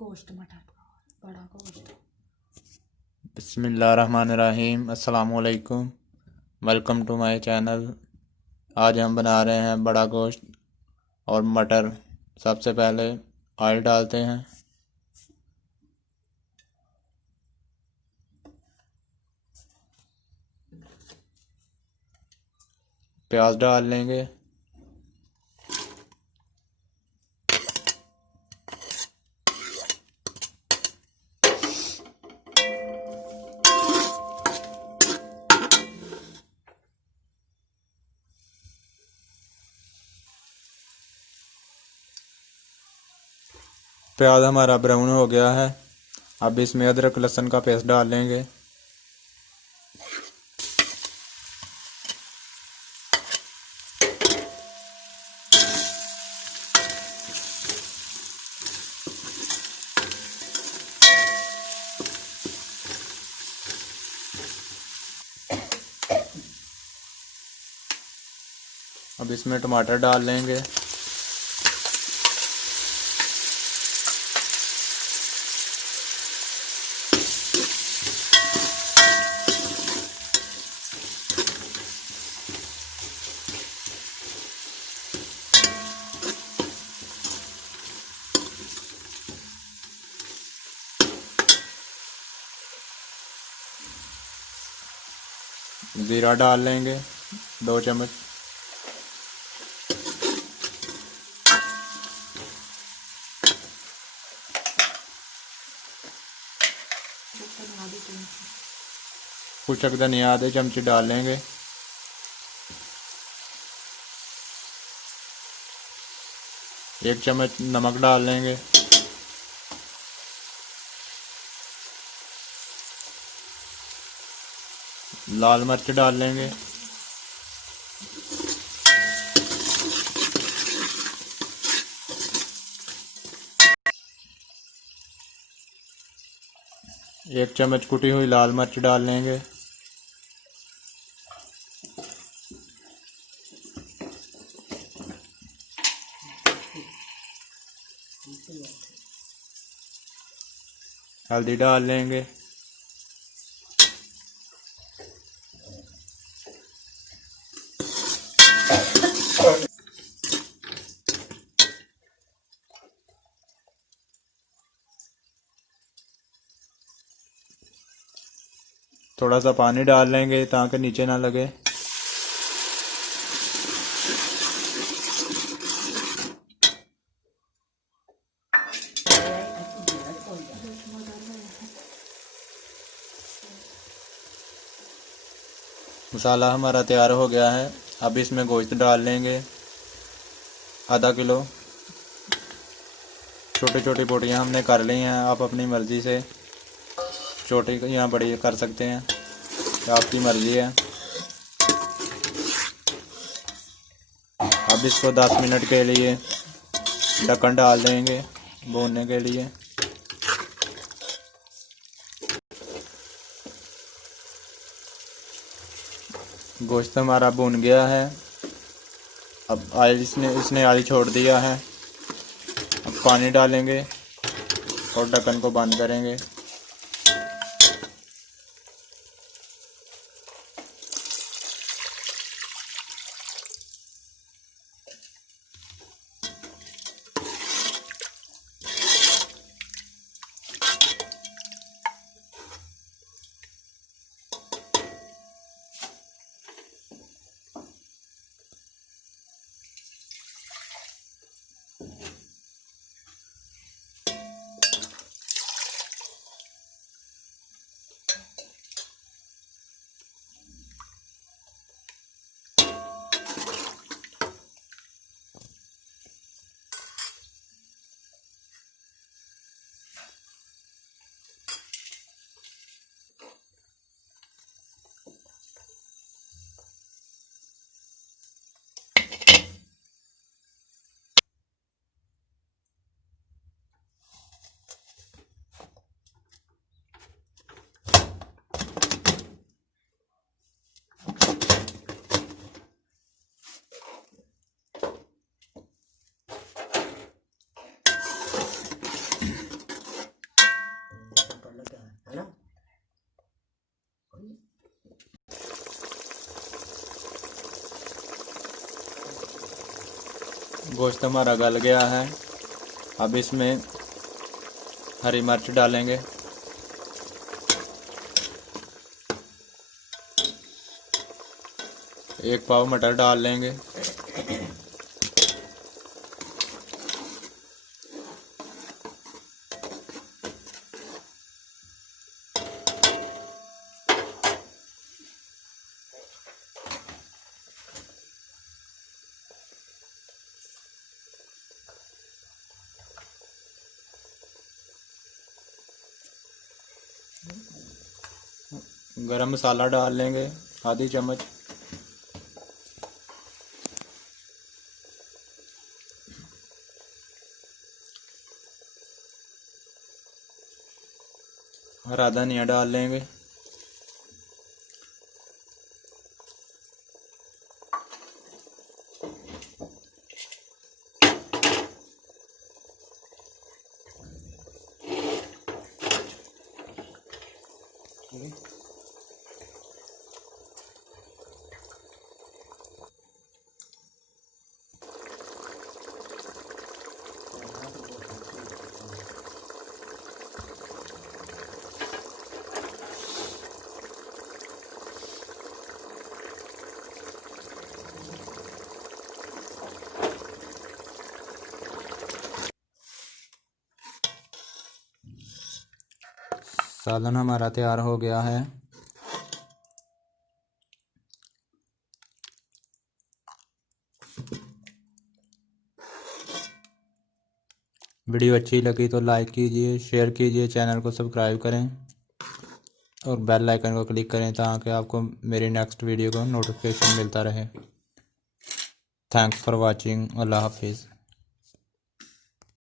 गोश्त मटर बड़ा गोश्त। बिस्मिल्लाहिर्रहमानिर्रहीम। अस्सलाम वालेकुम। Welcome to my channel. आज हम बना रहे हैं बड़ा गोश्त और मटर। सबसे पहले ऑयल डालते हैं, प्याज डाल लेंगे, प्याज हमारा ब्राउन हो गया है। अब इसमें अदरक लहसुन का पेस्ट डाल लेंगे, अब इसमें टमाटर डाल लेंगे, ज़ीरा डाल लेंगे 2 चम्मच, कुछ धनिया आधे चमचे डाल लेंगे, एक चम्मच नमक डाल लेंगे, लाल मिर्च डाल लेंगे, एक चम्मच कुटी हुई लाल मिर्च डाल लेंगे, हल्दी डाल लेंगे, थोड़ा सा पानी डाल लेंगे ताकि नीचे ना लगे। मसाला हमारा तैयार हो गया है। अब इसमें गोश्त डाल लेंगे, आधा किलो। छोटी छोटी बोटियां हमने कर ली हैं, आप अपनी मर्ज़ी से छोटी या बड़ी कर सकते हैं, आपकी मर्ज़ी है। अब इसको 10 मिनट के लिए ढक्कन डाल देंगे भूनने के लिए। गोश्त हमारा भून गया है। अब ऑयल इसने ऑयल छोड़ दिया है। अब पानी डालेंगे और ढक्कन को बंद करेंगे। गोश्त हमारा गल गया है। अब इसमें हरी मिर्च डालेंगे, एक पाव मटर डाल लेंगे, गरम मसाला डाल लेंगे आधी चम्मच, हरा धनिया डाल लेंगे, सालन हमारा तैयार हो गया है। वीडियो अच्छी लगी तो लाइक कीजिए, शेयर कीजिए, चैनल को सब्सक्राइब करें और बेल आइकन को क्लिक करें ताकि आपको मेरी नेक्स्ट वीडियो का नोटिफिकेशन मिलता रहे। Thanks for watching. अल्लाह हाफिज़।